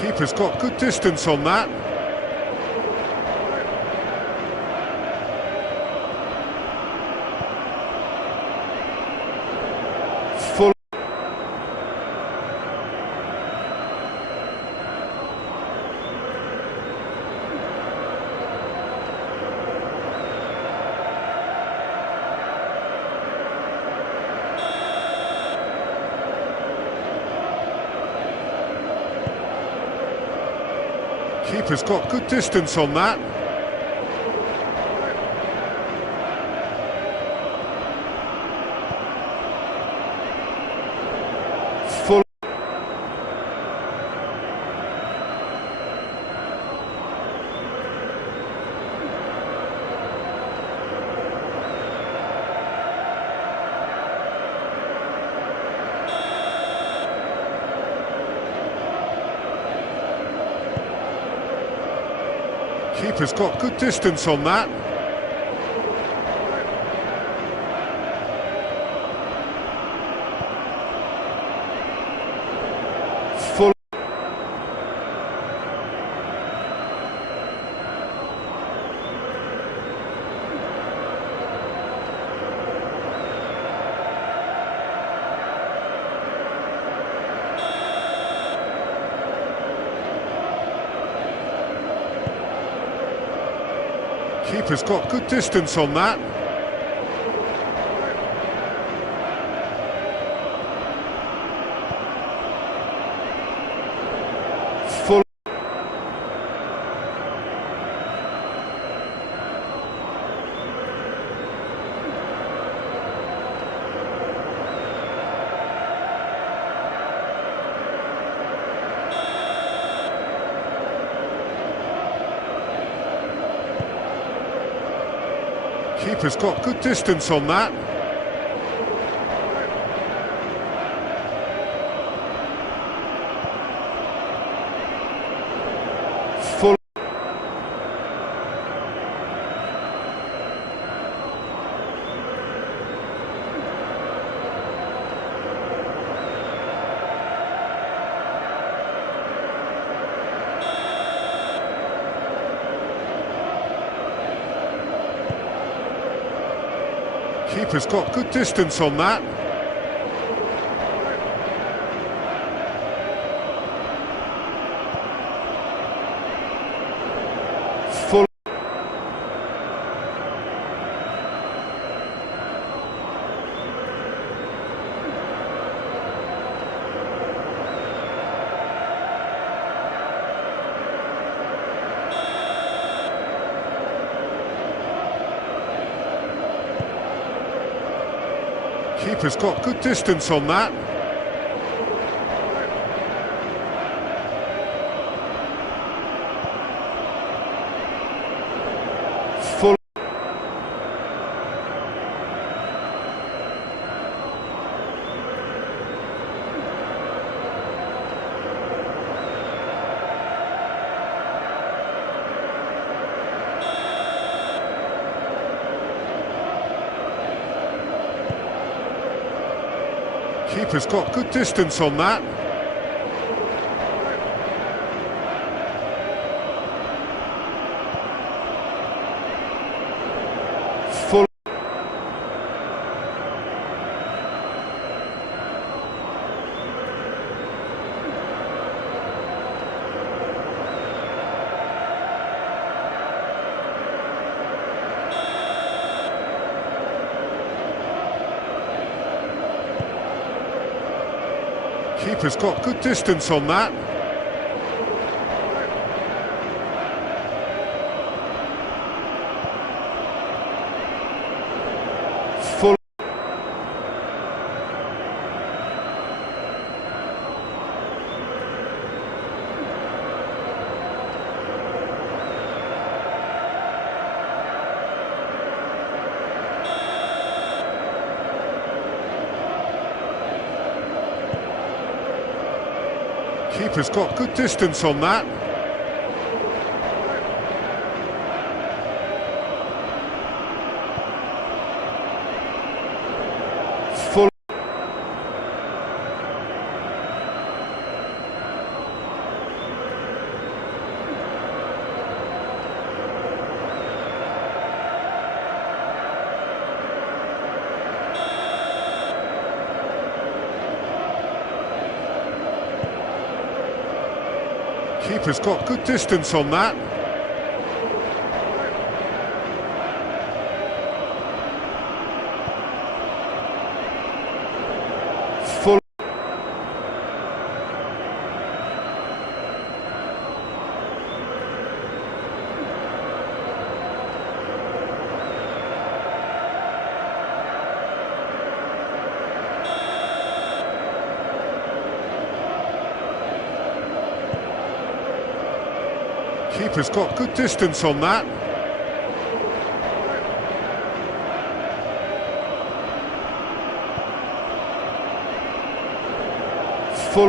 Keeper's got good distance on that. Full. Keeper's got good distance on that. Full. Keeper's got good distance on that. Full. Keeper's got good distance on that. Full. Keeper's got good distance on that. Full. Keeper's got good distance on that. Full. Keeper's got good distance on that. Full. Keeper's got good distance on that. Full. Keeper's got good distance on that. Full. Keeper's got good distance on that. Full. Keeper's got good distance on that. Full. Keeper's got good distance on that. Full.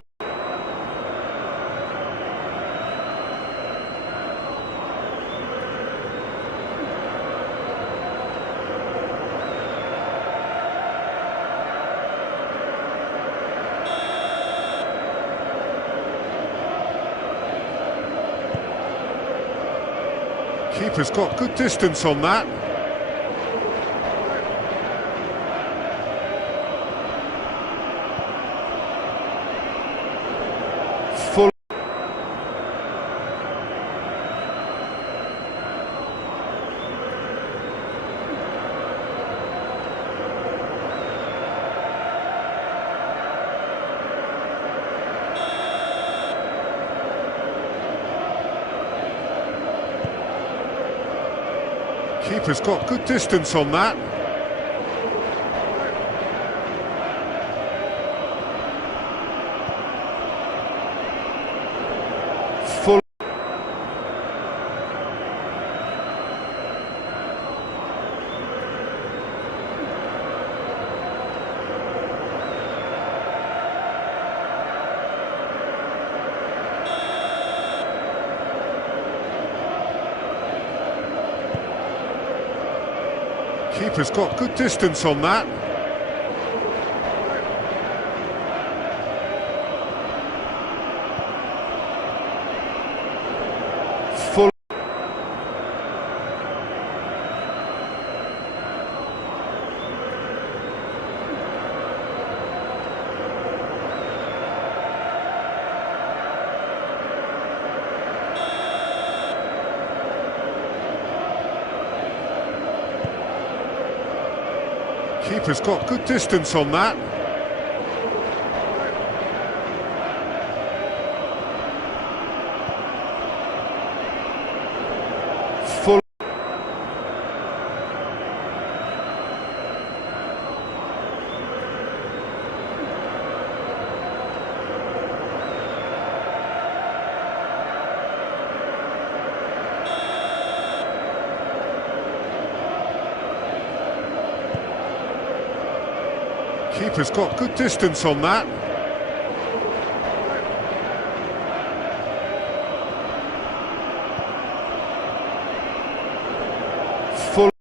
Keeper's got good distance on that. Full. Keeper's got good distance on that. Full. Keeper's got good distance on that. Full. Keeper's got good distance on that. Full. Keeper's got good distance on that. Full.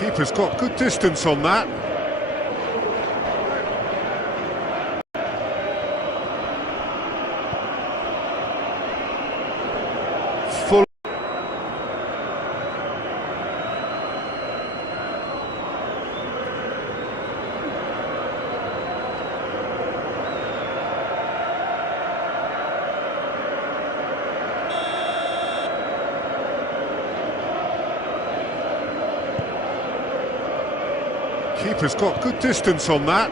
Keeper's got good distance on that. Full. Keeper's got good distance on that.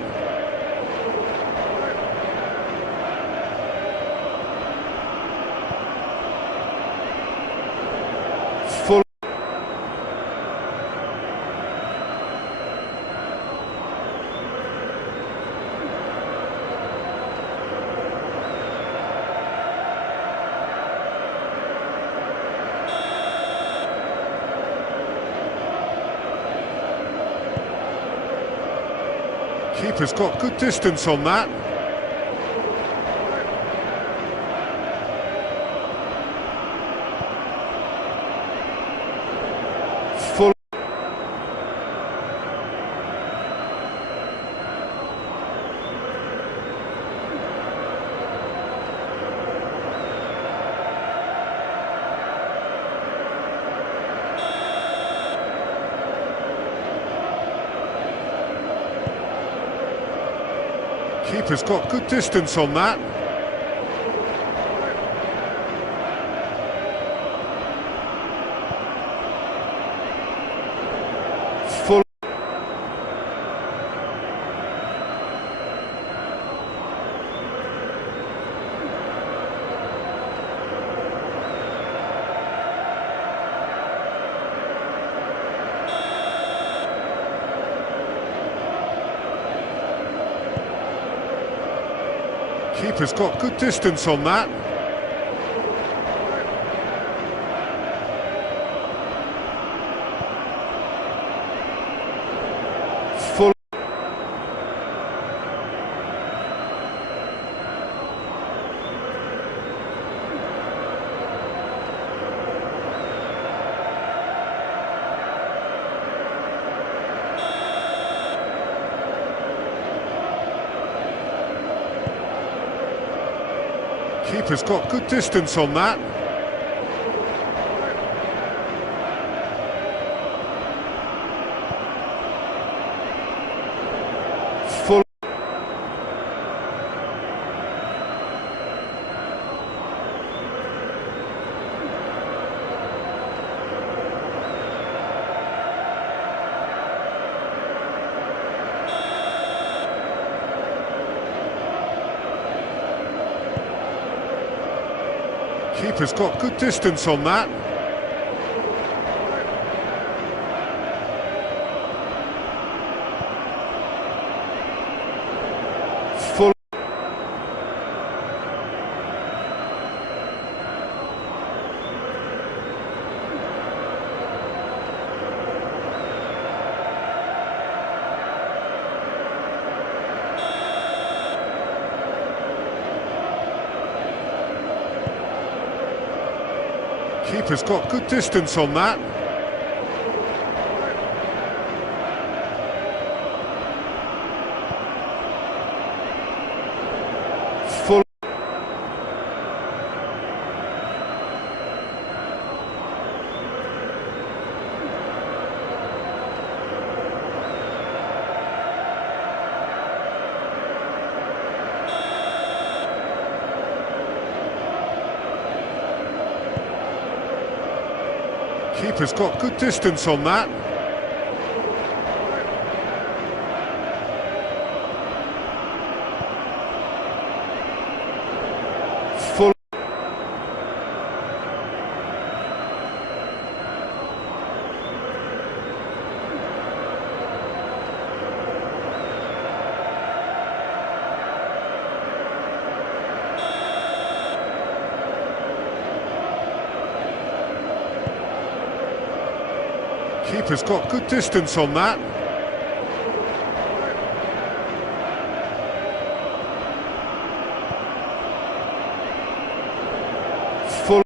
Full. Keeper's got good distance on that. Full. Keeper's got good distance on that. Full. Keeper's got good distance on that. Full. Keeper's got good distance on that. Full. Keeper's got good distance on that. Full. Keeper's got good distance on that. Full. Keeper's got good distance on that. Full. Keeper's got good distance on that. Full.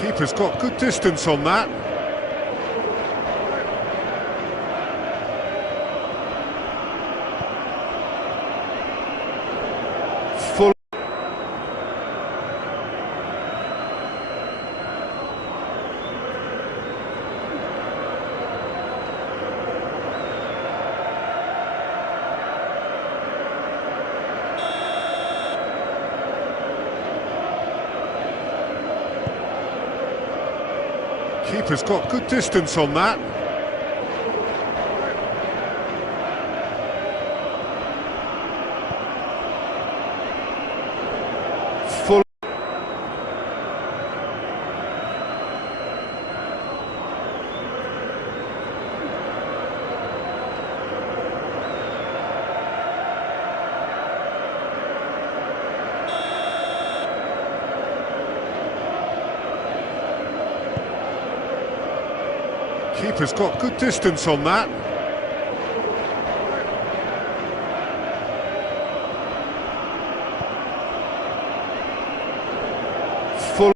Keeper's got good distance on that. Full. Keeper's got good distance on that. Full. Keeper's got good distance on that. Full.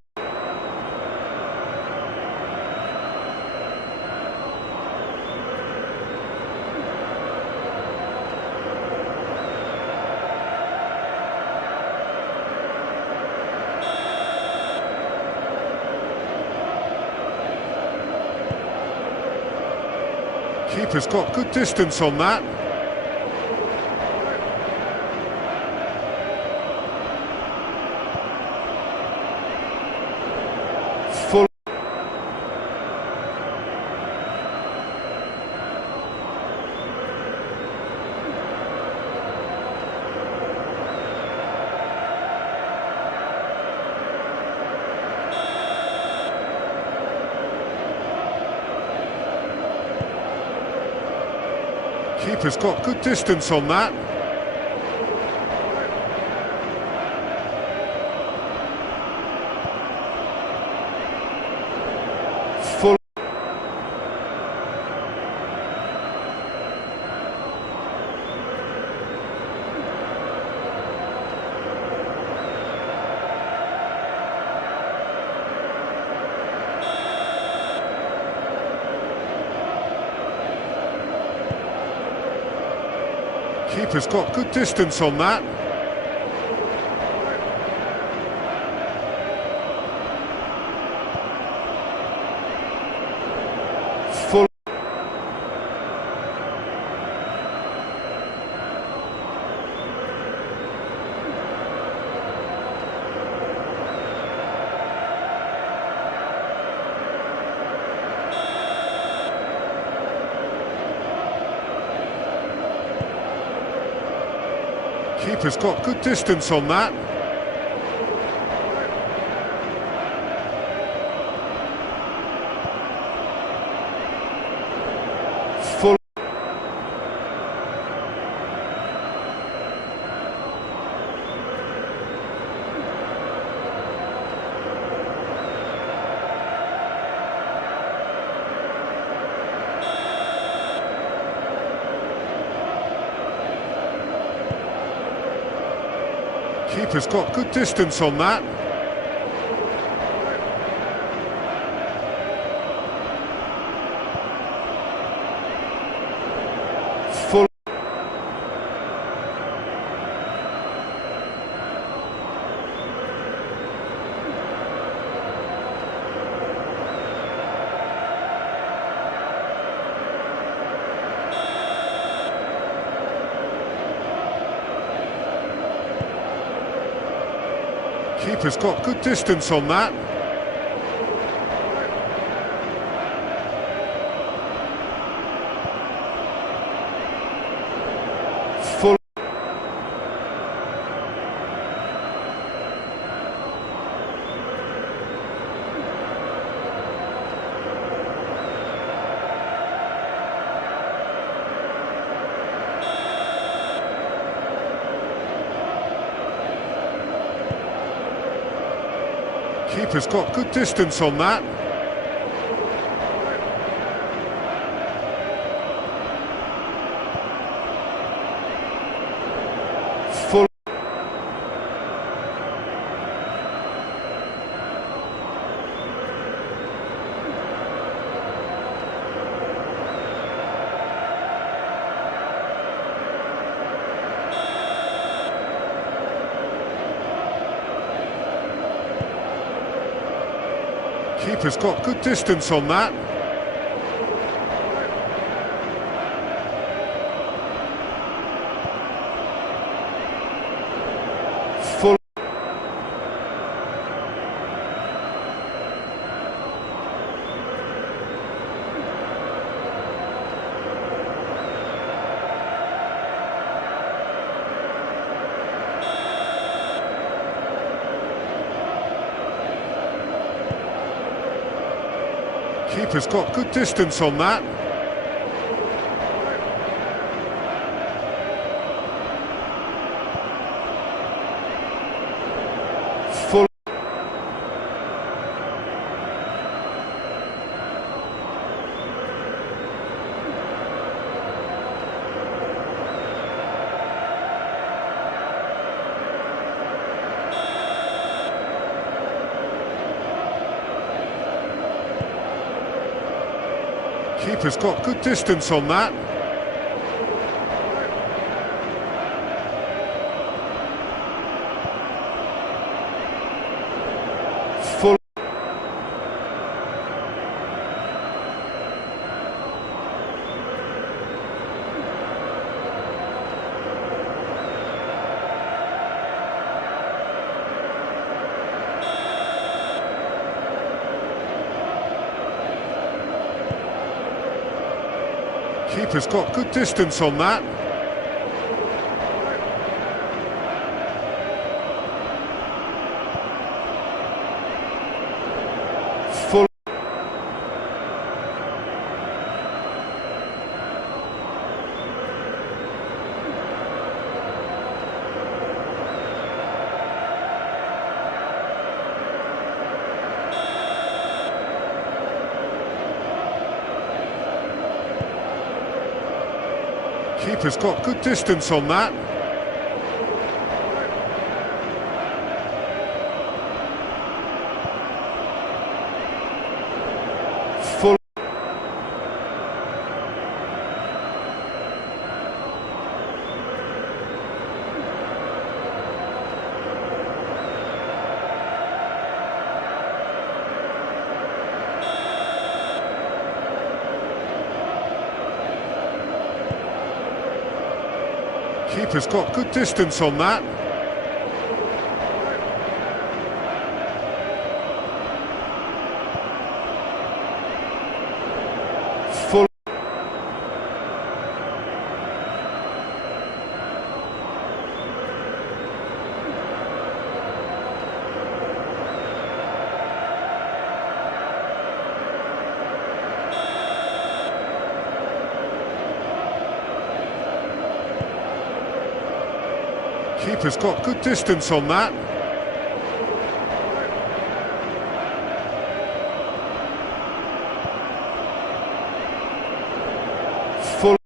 Keeper's got good distance on that. Full. Keeper's got good distance on that. Full. Keeper's got good distance on that. Full. Keeper's got good distance on that. Full. Keeper's got good distance on that. Full. Keeper's got good distance on that. Full. Keeper's got good distance on that. Full. Keeper's got good distance on that. Full. Keeper's got good distance on that. Full. Keeper's got good distance on that. Full. Keeper's got good distance on that. Full. Keeper's got good distance on that. Full. Keeper's got good distance on that. Full. Keeper's got good distance on that. Full.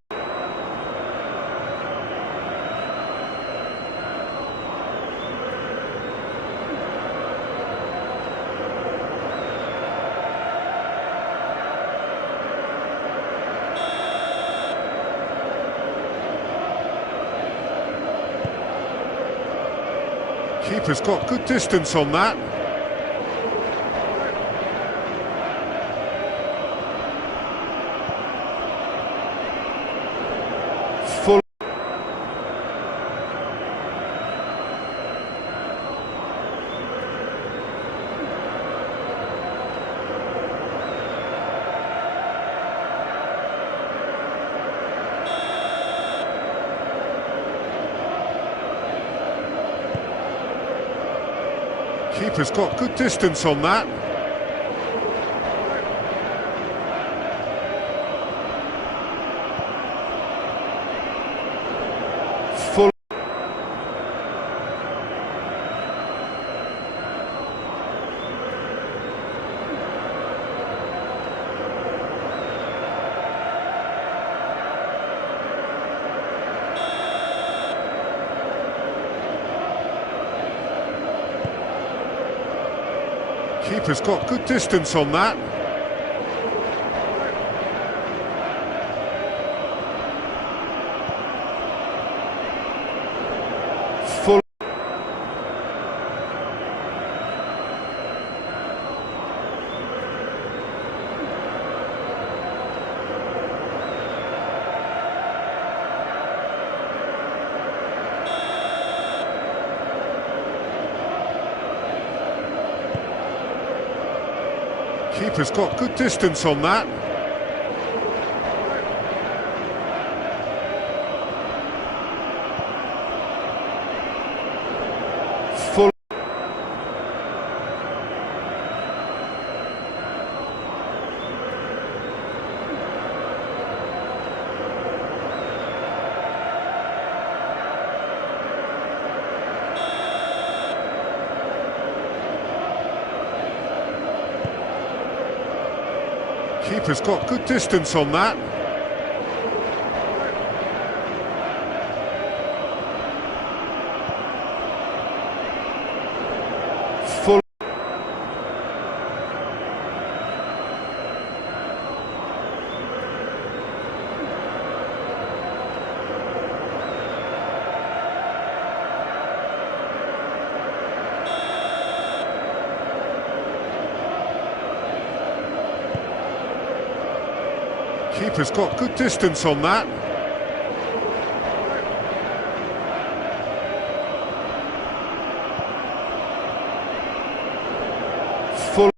Keeper's got good distance on that. Full. Keeper's got good distance on that. Full. Keeper's got good distance on that. Full. Keeper's got good distance on that. Full. Keeper's got good distance on that. Full. Keeper's got good distance on that. Full.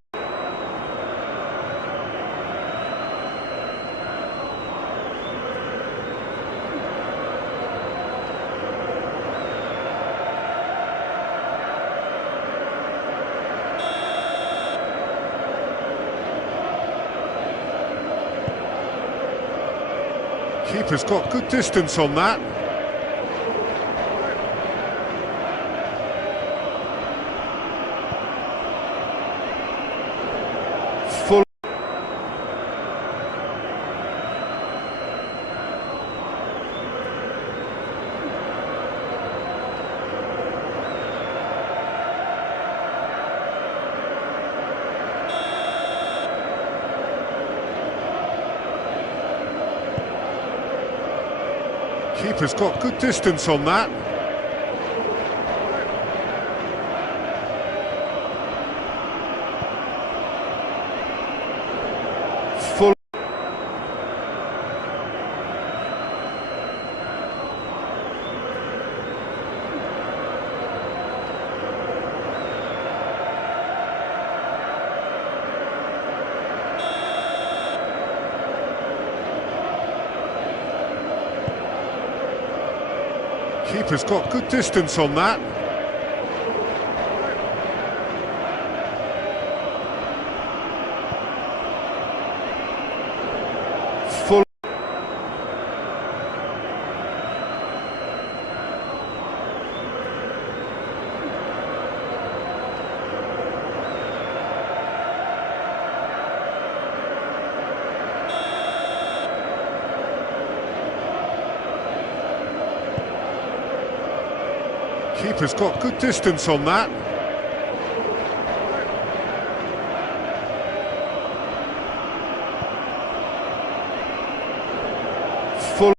Keeper's got good distance on that. Full. Keeper's got good distance on that. Full. Keeper's got good distance on that. Full. Keeper's got good distance on that. Full.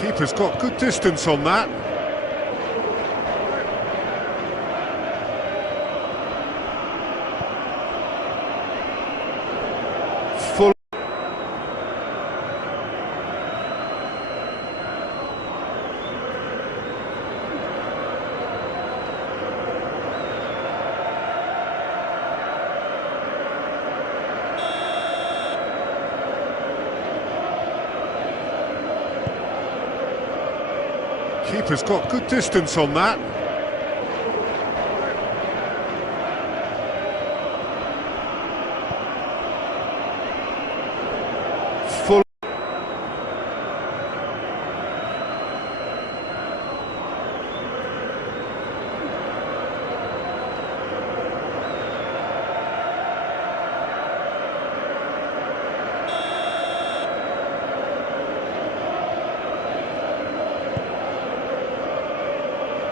Keeper's got good distance on that. Full. Keeper's got good distance on that. Full.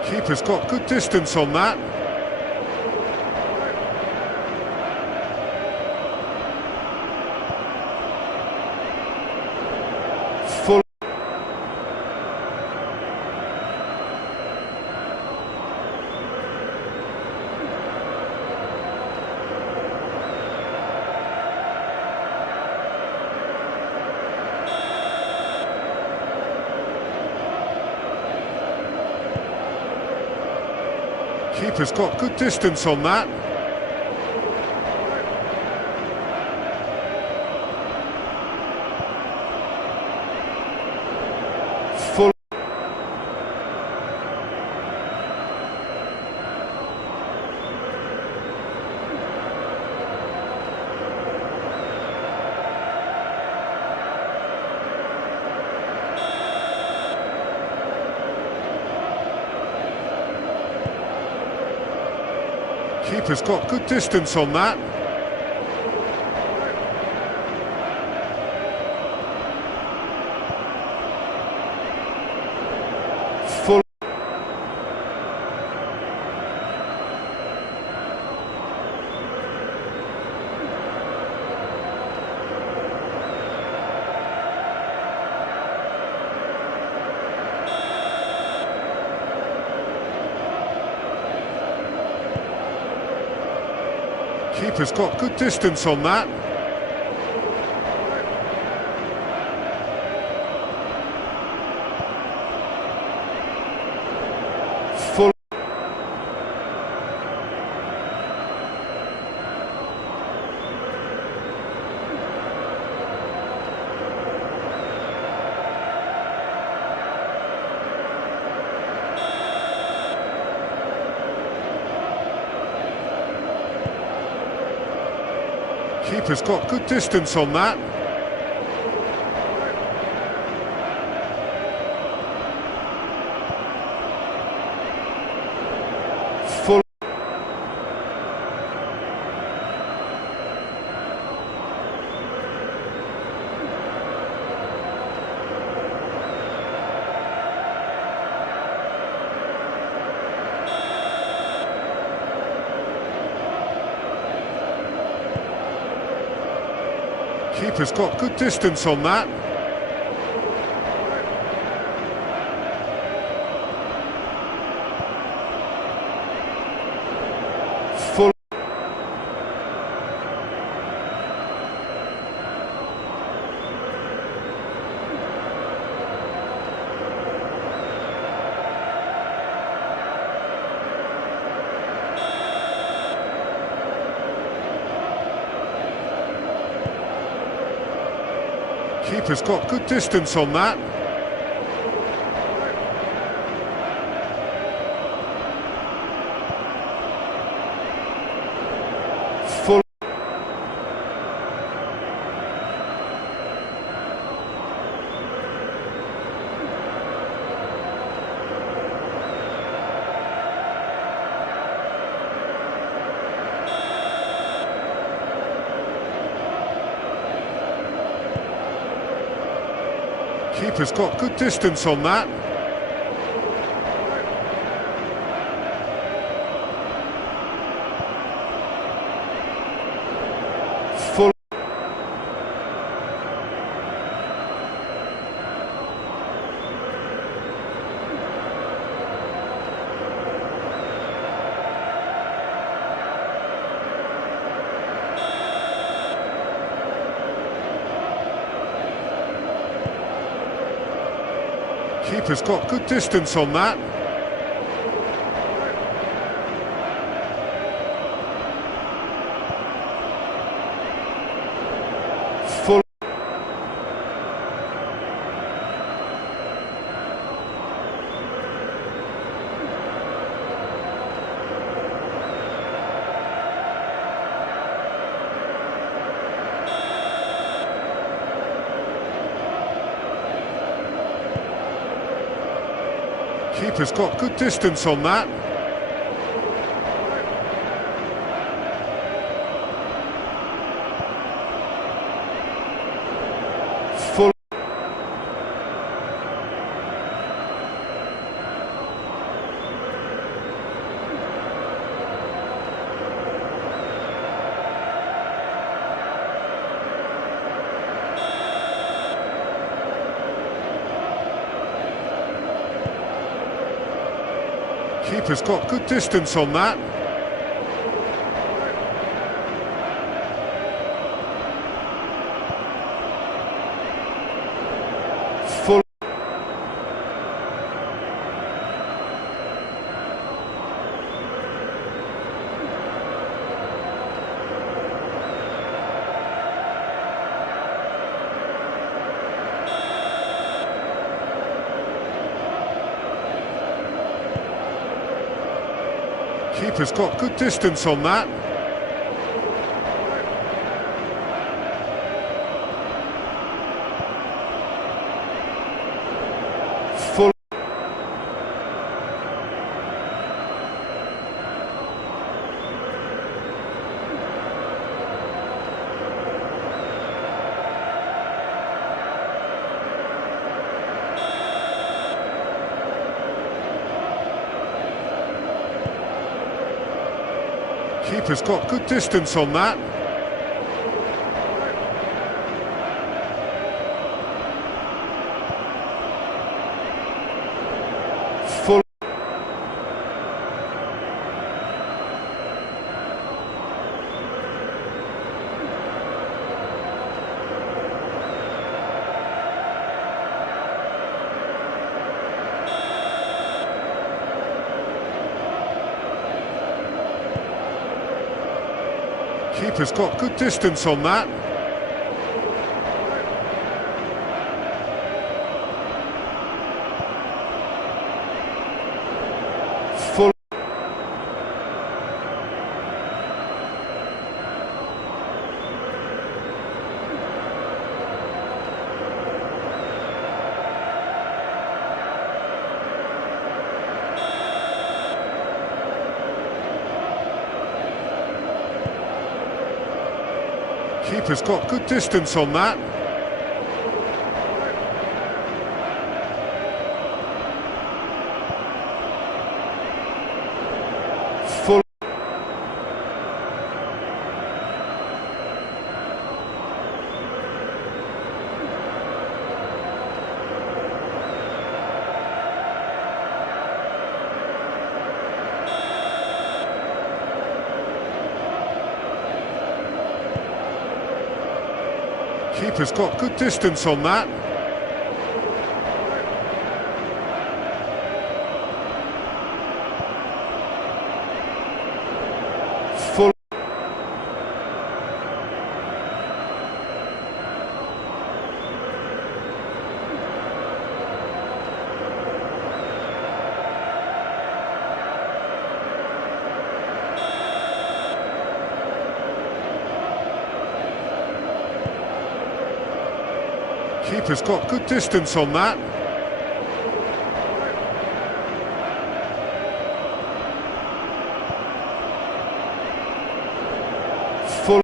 Keeper's got good distance on that. Full. Keeper's got good distance on that. Full. Keeper's got good distance on that. Full. Keeper's got good distance on that. Full. Keeper's got good distance on that. Full. Keeper's got good distance on that. Full. Keeper's got good distance on that. Full. Keeper's got good distance on that. Full. Keeper's got good distance on that. Full. Keeper's got good distance on that. Full. Keeper's got good distance on that. Full. Keeper's got good distance on that. Full. Keeper's got good distance on that. Full. Keeper's got good distance on that. Full. Keeper's got good distance on that. Full. Keeper's got good distance on that. Full. Keeper's got good distance on that. Full.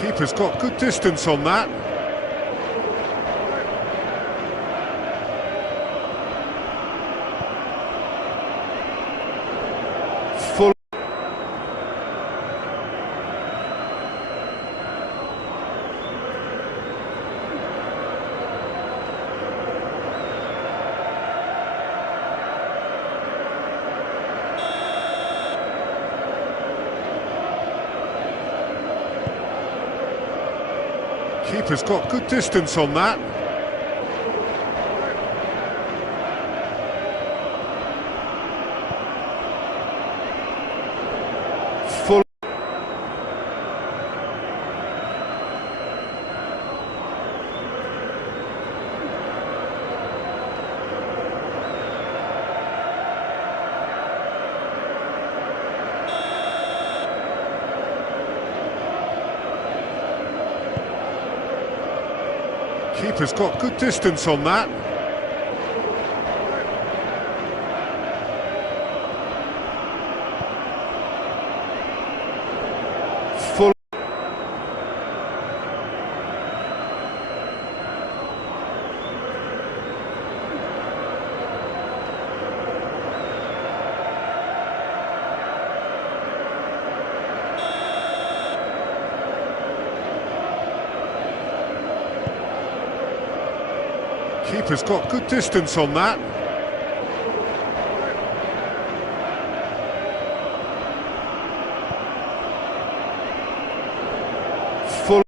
Keeper's got good distance on that. Full. Keeper's got good distance on that. Full. Keeper's got good distance on that. Full. Keeper's got good distance on that. Full.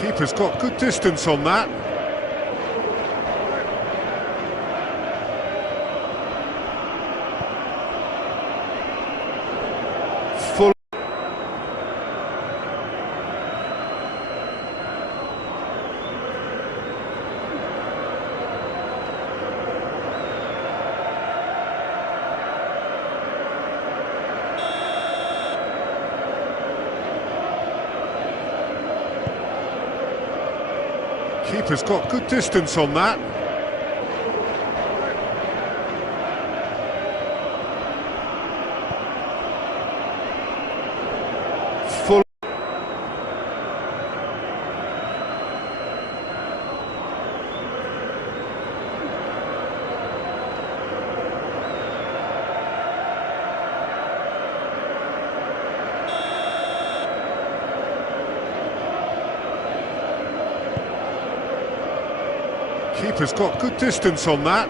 Keeper's got good distance on that. Full. Keeper's got good distance on that. Full. Keeper's got good distance on that.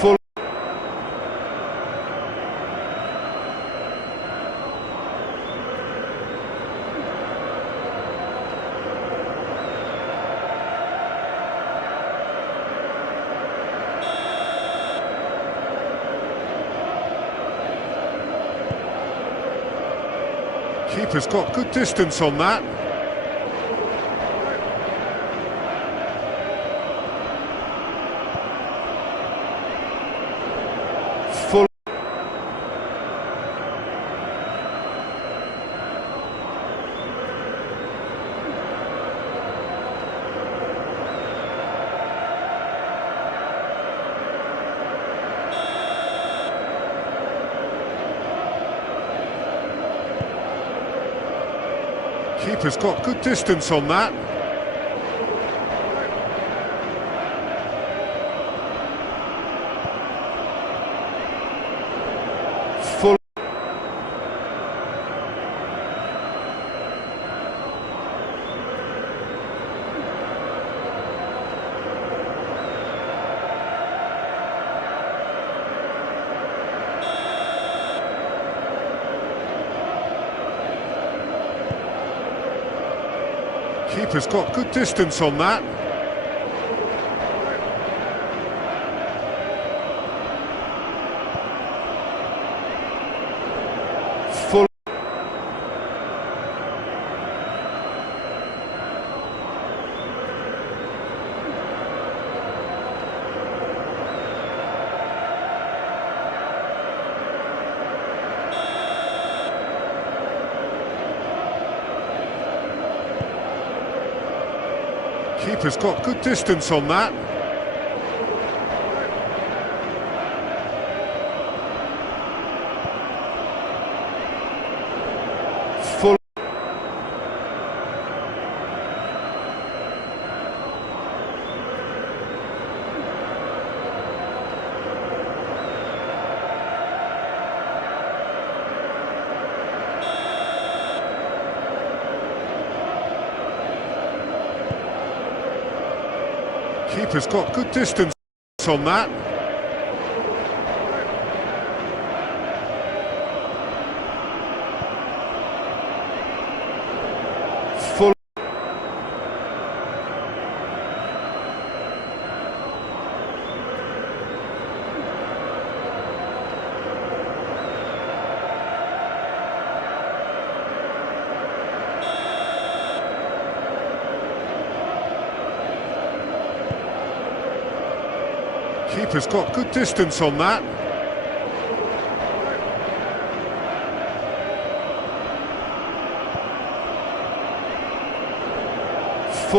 Full. Keeper's got good distance on that. Full. Keeper's got good distance on that. Full. Keeper's got good distance on that. Full. Keeper's got good distance on that. Full. Keeper's got good distance on that. Full. Keeper's got good distance on that. Full.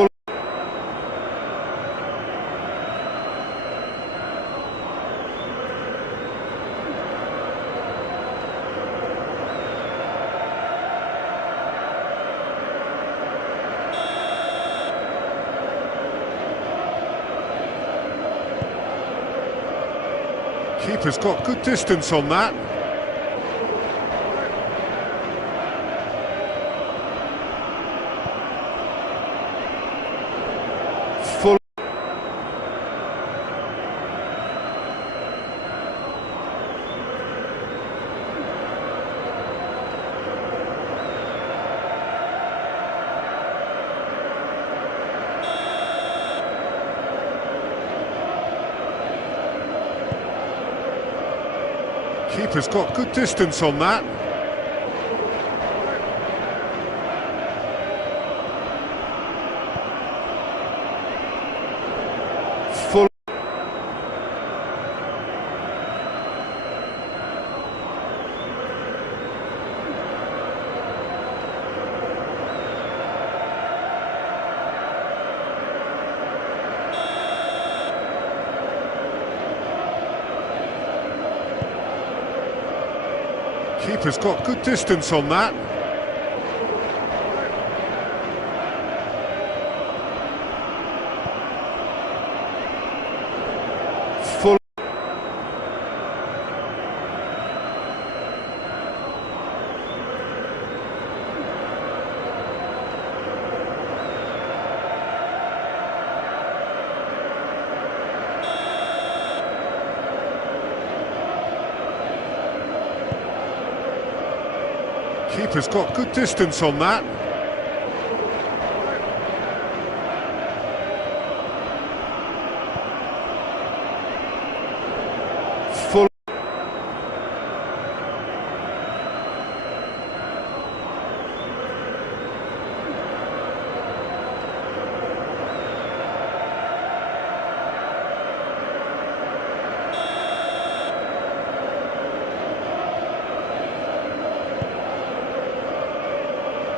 Keeper's got good distance on that. Full. Keeper's got good distance on that. Full. Keeper's got good distance on that. Full. Keeper's got good distance on that. Full.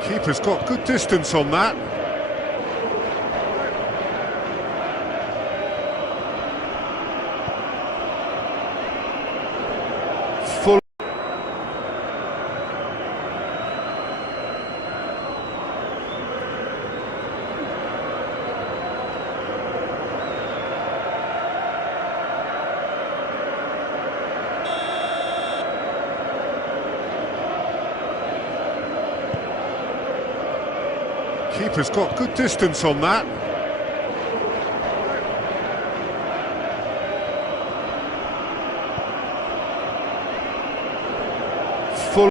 Keeper's got good distance on that. Full. Keeper's got good distance on that. Full.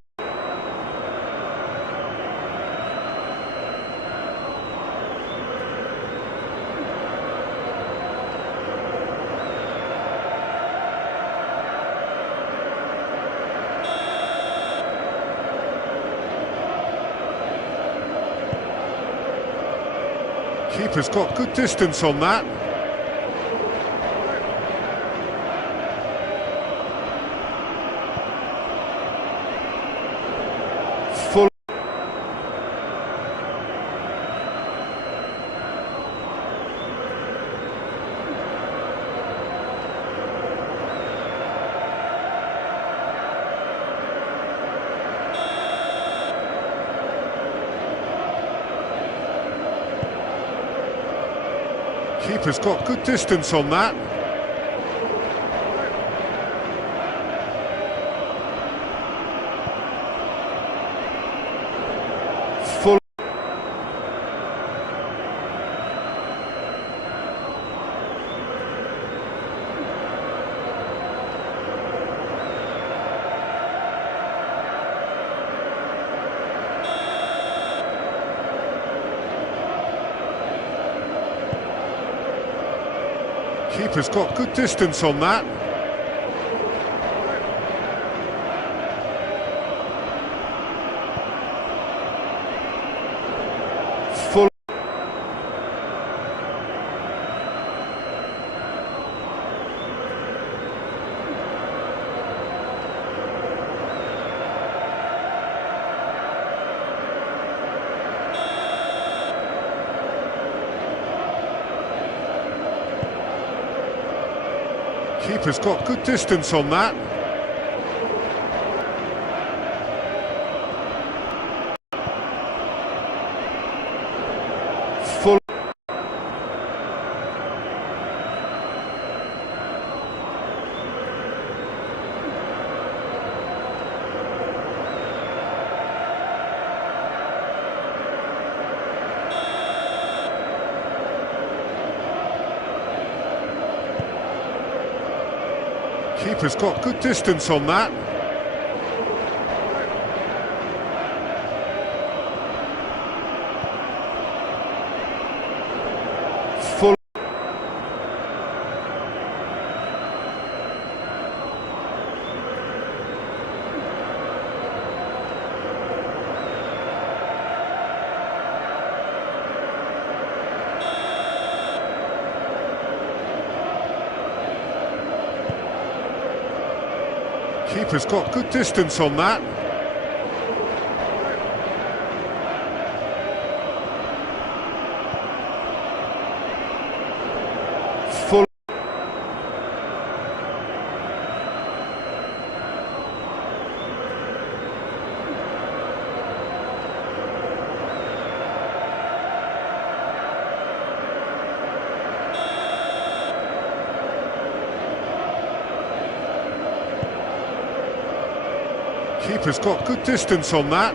Keeper's got good distance on that. Full. Keeper's got good distance on that. Full. Keeper's got good distance on that. Full. Keeper's got good distance on that. Full. Keeper's got good distance on that. Full. Keeper's got good distance on that. Full. Keeper's got good distance on that.